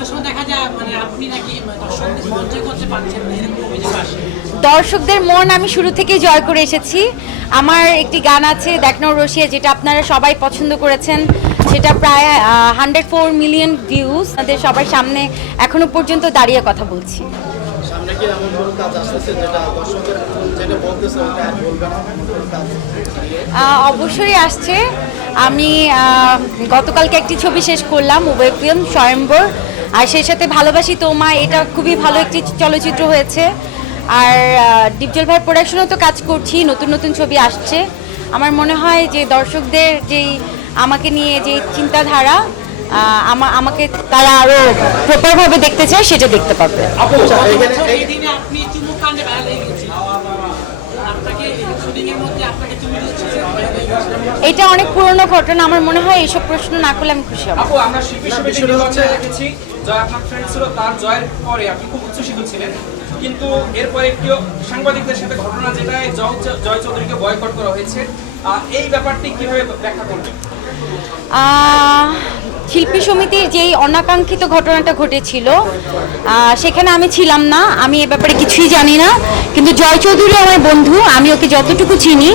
দর্শকদের সঞ্চয় করতে পারছেন না এরকম অভিযোগ আসে। দর্শকদের মন আমি শুরু থেকেই জয় করে এসেছি। আমার একটি গান আছে দেখনো রশিয়া যেটা আপনারা সবাই পছন্দ করেছেন। সেটা প্রায় হান্ড্রেড ফোর মিলিয়ন ভিউজ তাদের সবার সামনে এখনও পর্যন্ত দাঁড়িয়ে কথা বলছি। অবশ্যই আসছে। আমি গতকালকে একটি ছবি শেষ করলাম ওয়েব ফিল্ম স্বয়ম্বর। আর সেই সাথে ভালোবাসি তোমা এটা খুবই ভালো একটি চলচ্চিত্র হয়েছে। আর ডিপজল ভাই প্রোডাকশনও তো কাজ করছি নতুন নতুন ছবি আসছে। আমার মনে হয় যে দর্শকদের যেই আমাকে নিয়ে যে চিন্তাধারা আমা- আমাকে তারা আরও প্রপারভাবে দেখতে চায় সেটা দেখতে পাবে এটা অনেক পুরনো ঘটনা আমার মনে হয় এইসব প্রশ্ন না করলে আমি খুশি হব। আমরা হচ্ছে- জয় আপনার ফ্রেন্ড ছিল, তার জয়ের পরে আপনি খুব উচ্ছ্বসিত ছিলেন। কিন্তু এরপরে একটি সাংবাদিকদের সাথে ঘটনা জয় জয় চৌধুরীকে বয়কট করা হয়েছে। এই ব্যাপারটি কীভাবে ব্যাখ্যা করবেন? শিল্পী সমিতির যেই অনাকাঙ্ক্ষিত ঘটনাটা ঘটেছিল সেখানে আমি ছিলাম না। আমি এ ব্যাপারে কিছুই জানি না। কিন্তু জয় চৌধুরী আমার বন্ধু, আমি ওকে যতটুকু চিনি,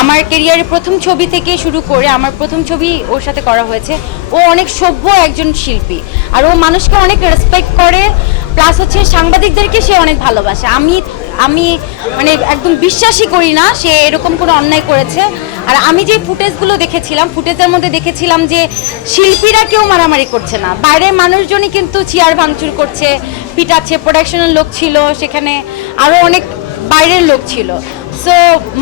আমার ক্যারিয়ারের প্রথম ছবি থেকে শুরু করে আমার প্রথম ছবি ওর সাথে করা হয়েছে। ও অনেক সভ্য একজন শিল্পী, আর ও মানুষকে অনেক রেসপেক্ট করে প্লাস হচ্ছে সাংবাদিকদেরকে সে অনেক ভালোবাসে। আমি আমি মানে একদম বিশ্বাসই করি না সে এরকম কোনো অন্যায় করেছে। আর আমি যে ফুটেজগুলো দেখেছিলাম, ফুটেজের মধ্যে দেখেছিলাম যে শিল্পীরা কেউ মারামারি করছে না। বাইরের মানুষজনই কিন্তু চেয়ার ভাঙচুর করছে পিটাচ্ছে প্রোডাকশনের লোক ছিল, সেখানে আরও অনেক বাইরের লোক ছিল। সো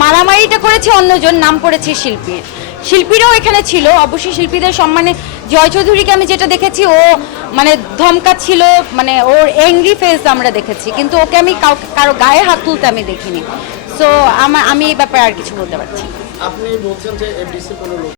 মারামারিটা করেছে অন্যজন, নাম পড়েছে শিল্পীর শিল্পীরাও এখানে ছিল, অবশ্যই শিল্পীদের সম্মানে জয় চৌধুরীকে আমি যেটা দেখেছি, ও মানে ধমকা ধমকাচ্ছিল মানে ওর অ্যাংরি ফেস আমরা দেখেছি, কিন্তু ওকে আমি কারও গায়ে হাত তুলতে আমি দেখিনি। সো আমার আমি এই ব্যাপারে আর কিছু বলতে পারছি আপনি বলছেন যে